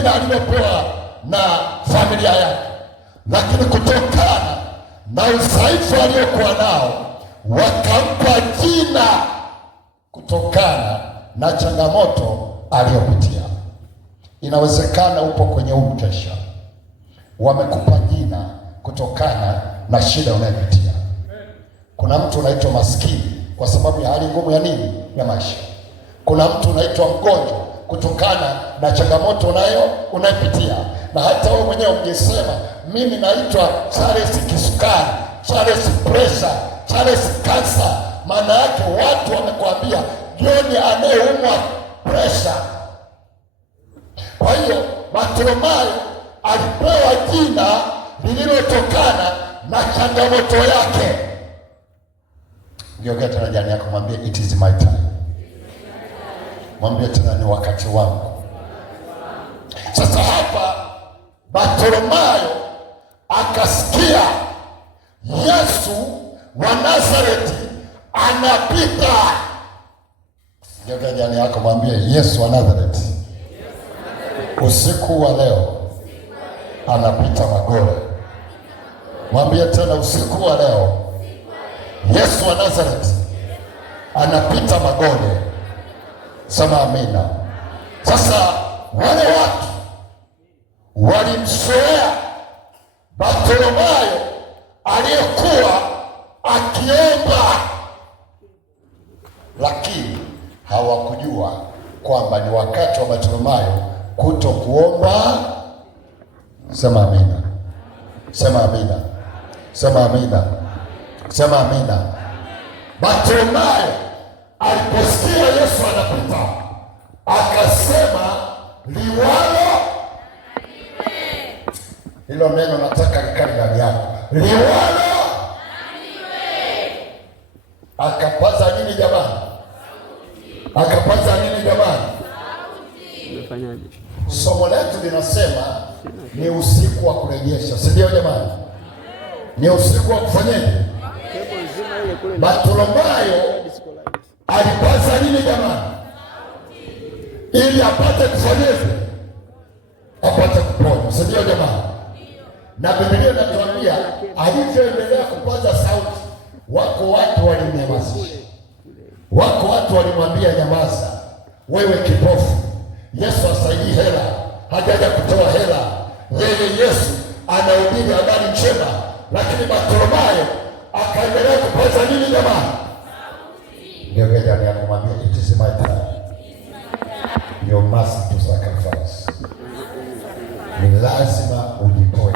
jina alilopewa na familia yake, lakini kutokana na udhaifu aliokuwa nao wakampa jina kutokana na changamoto aliyopitia. Inawezekana upo kwenye mkesha, wamekupa jina kutokana na shida unayopitia. Kuna mtu unaitwa maskini kwa sababu ya hali ngumu ya nini? Ya maisha. Kuna mtu unaitwa mgonjwa kutokana na changamoto unayopitia. Na hata wewe mwenyewe ungesema mimi naitwa Charles Kisukari, Charles Pressure, Charles Cancer, maana yake watu wamekwambia John anayeumwa pressure. Kwa hiyo Bartimayo alipewa jina lililotokana na changamoto yake. Ngeukia tena jirani yako, mwambie it is my time. Mwambie tena ni wakati wangu. Sasa hapa Bartimayo akasikia Yesu wa Nazareti anapita. Ngeukia jirani yako, mwambie Yesu wa Nazareti usiku wa leo anapita Magore. Mwambie tena usiku wa leo Yesu wa Nazareti anapita Magore. Sema amina. Sasa wale watu walimzoea Bartimayo aliyekuwa akiomba, lakini hawakujua kwamba ni wakati wa Bartimayo kuto kuomba. Sema amina. Sema amina. Sema amina. Sema amina. Bartimayo aliposikia Yesu anapita akasema liwalo. Hilo neno nataka likali ndani yako. Liwalo. Akapaza nini jamani? Akapaza nini jamani? Umefanyaje? Somo letu linasema ni usiku wa kurejesha, si ndio jamani? Ni usiku wa kufanyaje? Bartimayo alipaza nini jamani? Ili apate kufanyaje? Apate kuponywa, si ndio jamani? Na Biblia inatuambia alivyoendelea kupaza sauti, wako watu walimnyamazisha. Wako watu walimwambia nyamaza, wewe kipofu, Yesu asaidii hela, hajaja kutoa hela. Yeye Yesu anahubiri habari njema, lakini Bartimayo akaendelea kupaza nini jamani? Ndio gani anamwambia it is my time. You must to sacrifice. Ni lazima ujipoe.